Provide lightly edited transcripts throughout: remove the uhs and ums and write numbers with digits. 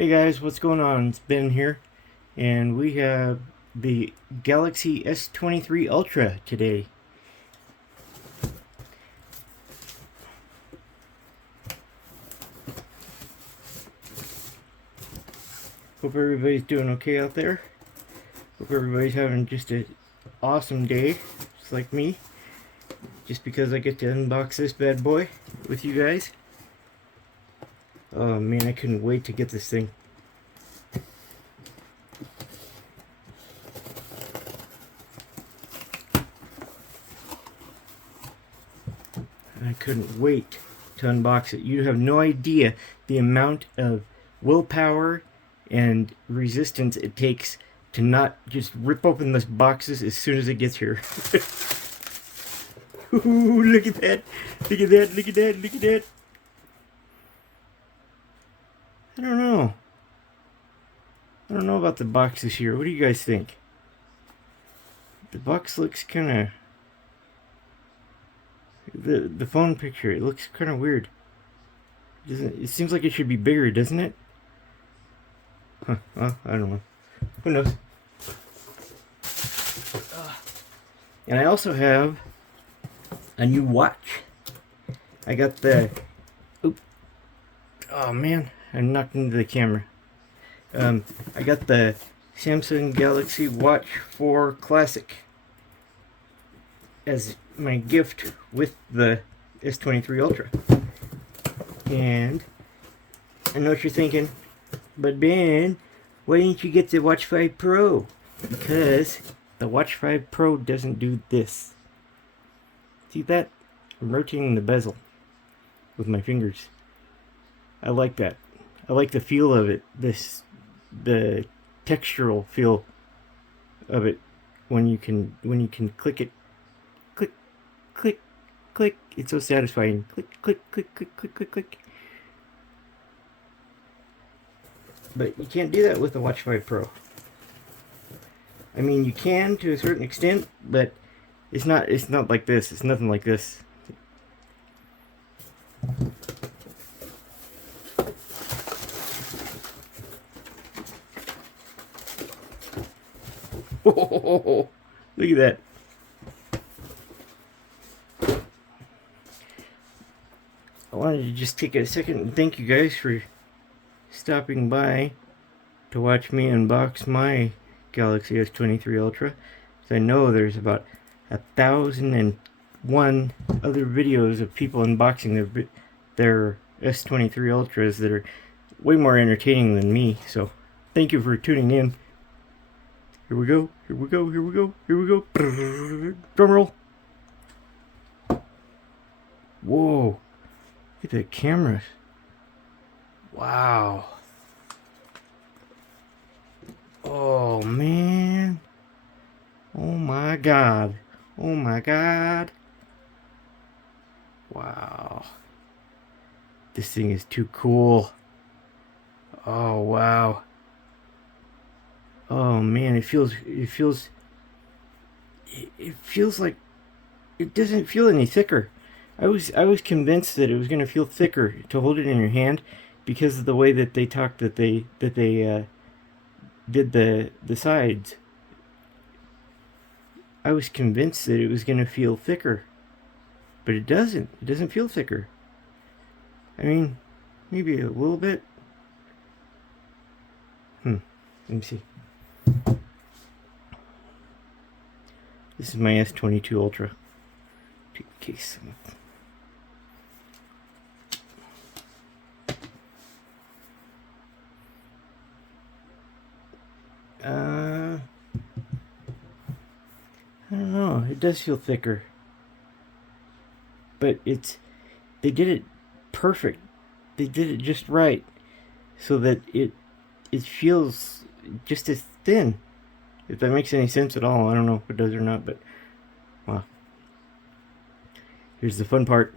Hey guys, what's going on? It's Ben here, and we have the Galaxy S23 Ultra today. Hope everybody's doing okay out there. Hope everybody's having just an awesome day, just like me. Just because I get to unbox this bad boy with you guys. Oh man, I couldn't wait to get this thing. I couldn't wait to unbox it. You have no idea the amount of willpower and resistance it takes to not just rip open those boxes as soon as it gets here. Ooh, look at that. Look at that. Look at that. Look at that. I don't know. I don't know about the boxes here. What do you guys think? The box looks kind of... The phone picture, it looks kind of weird. It seems like it should be bigger, doesn't it? Huh, well, I don't know. Who knows? And I also have a new watch. I got the... Oop. Oh man, I knocked into the camera. I got the Samsung Galaxy Watch 4 Classic as my gift with the S23 Ultra. And I know what you're thinking, but Ben, why didn't you get the Watch 5 Pro? Because the Watch 5 Pro doesn't do this. See that? I'm rotating the bezel with my fingers. I like that. I like the feel of it. The textural feel of it when you can click it. Click, click, click. It's so satisfying. Click, click, click, click, click, click, click. But you can't do that with the Watch 5 Pro. I mean, you can to a certain extent, but it's not like this. It's nothing like this. Oh, look at that. I wanted to just take a second and thank you guys for stopping by to watch me unbox my Galaxy S23 Ultra. So I know there's about 1,001 other videos of people unboxing their S23 Ultras that are way more entertaining than me. So thank you for tuning in. Here we go, here we go, here we go, here we go. Drum roll. Whoa. Look at the cameras. Wow. Oh, man. Oh, my God. Oh, my God. Wow. This thing is too cool. Oh, wow. Oh, man. It feels like it doesn't feel any thicker. I was convinced that it was going to feel thicker to hold it in your hand because of the way that they talked that they did the sides. I was convinced that it was going to feel thicker, but it doesn't. It doesn't feel thicker. I mean, maybe a little bit. Let me see. This is my S22 Ultra. Take the case. I don't know. It does feel thicker, but they did it perfect. They did it just right, so that it feels just as thin. If that makes any sense at all, I don't know if it does or not, but wow. Here's the fun part.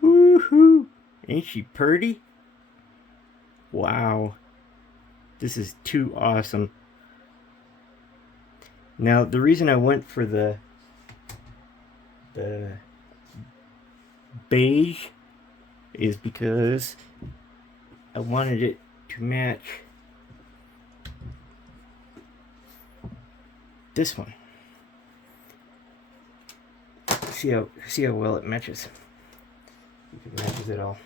Woohoo! Ain't she pretty? Wow. This is too awesome. Now the reason I went for the beige is because I wanted it to match this one. See how well it matches. If it matches at all.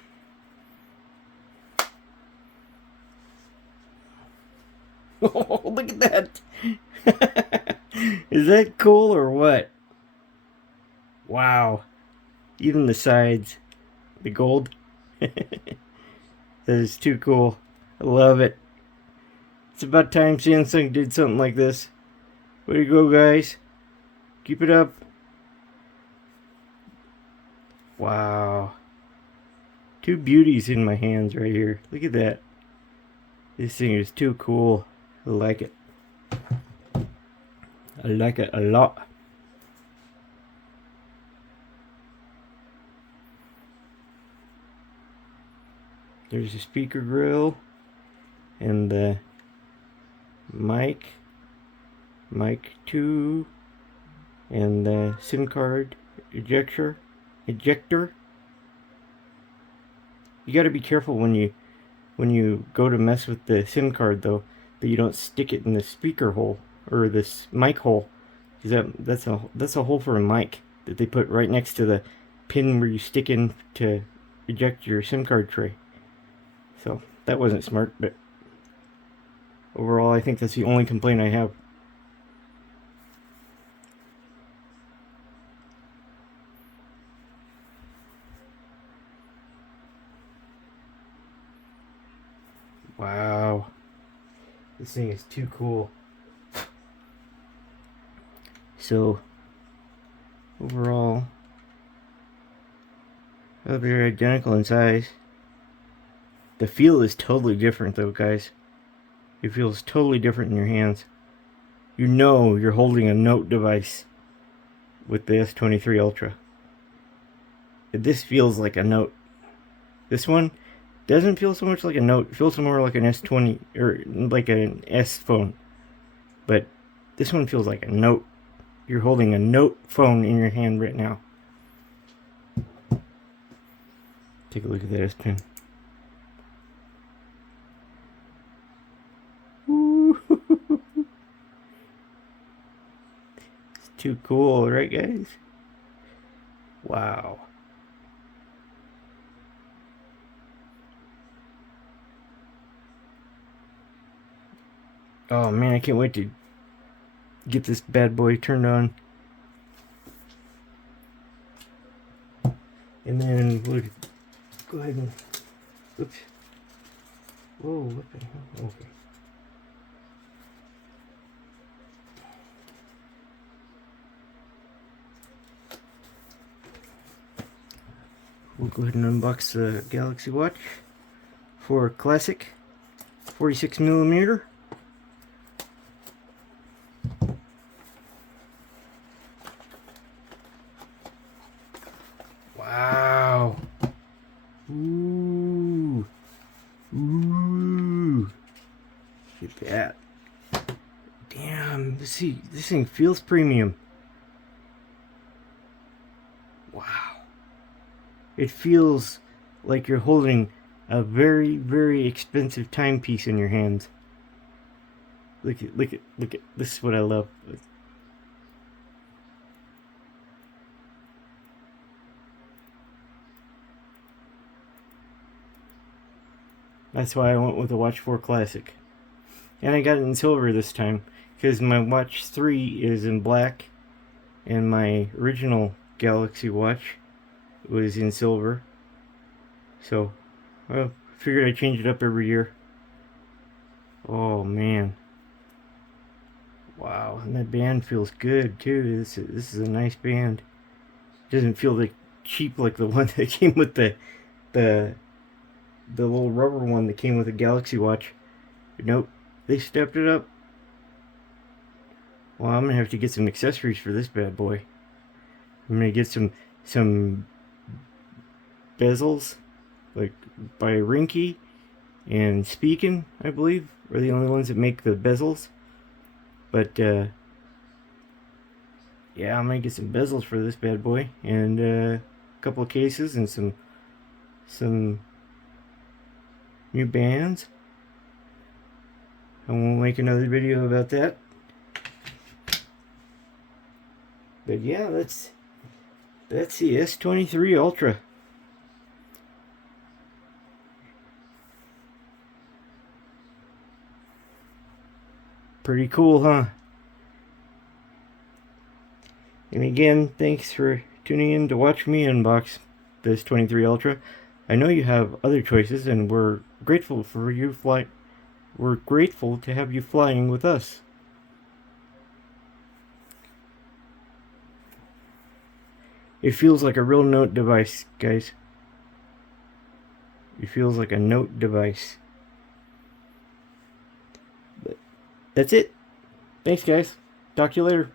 Oh, look at that! Is that cool or what? Wow. Even the sides, the gold. That is too cool. I love it. It's about time Samsung did something like this. Way to go, guys. Keep it up. Wow. Two beauties in my hands right here. Look at that. This thing is too cool. I like it. I like it a lot. There's a speaker grill and the mic 2 and the SIM card ejector. You got to be careful when you go to mess with the SIM card though, that you don't stick it in the speaker hole or this mic hole, because that's a hole for a mic that they put right next to the pin where you stick in to eject your SIM card tray. So that wasn't smart, but overall I think that's the only complaint I have. Wow. This thing is too cool. So, overall, they're identical in size. The feel is totally different though, guys. It feels totally different in your hands. You know you're holding a Note device with the S23 Ultra. This feels like a Note. This one doesn't feel so much like a Note. It feels more like an S20 or like an S phone. But this one feels like a Note. You're holding a Note phone in your hand right now. Take a look at that S Pen. It's too cool, right, guys? Wow. Oh man, I can't wait to get this bad boy turned on. And then we'll go ahead and, oops. Whoa, what the hell? Okay. We'll go ahead and unbox the Galaxy Watch for Classic 46mm. Wow. Ooh. Ooh. Look at that. Damn, this thing feels premium. Wow. It feels like you're holding a very, very expensive timepiece in your hands. Look at. This is what I love. That's why I went with the Watch 4 Classic. And I got it in silver this time, because my Watch 3 is in black, and my original Galaxy Watch was in silver. So, well, figured I'd change it up every year. Oh man. Wow, and that band feels good too. This is a nice band. It doesn't feel like cheap like the one that came with the little rubber one that came with the Galaxy Watch. Nope, they stepped it up. Well, I'm gonna have to get some accessories for this bad boy. I'm gonna get some bezels, like by Rinky and Speakin', I believe, are the only ones that make the bezels. But yeah, I'm gonna get some bezels for this bad boy, and a couple of cases, and some new bands. And we'll make another video about that. But yeah, that's the S23 Ultra. Pretty cool, huh? And again, thanks for tuning in to watch me unbox this 23 Ultra. I know you have other choices, and we're grateful for you We're grateful to have you flying with us. It feels like a real note device, guys. It feels like a note device. But that's it. Thanks, guys. Talk to you later.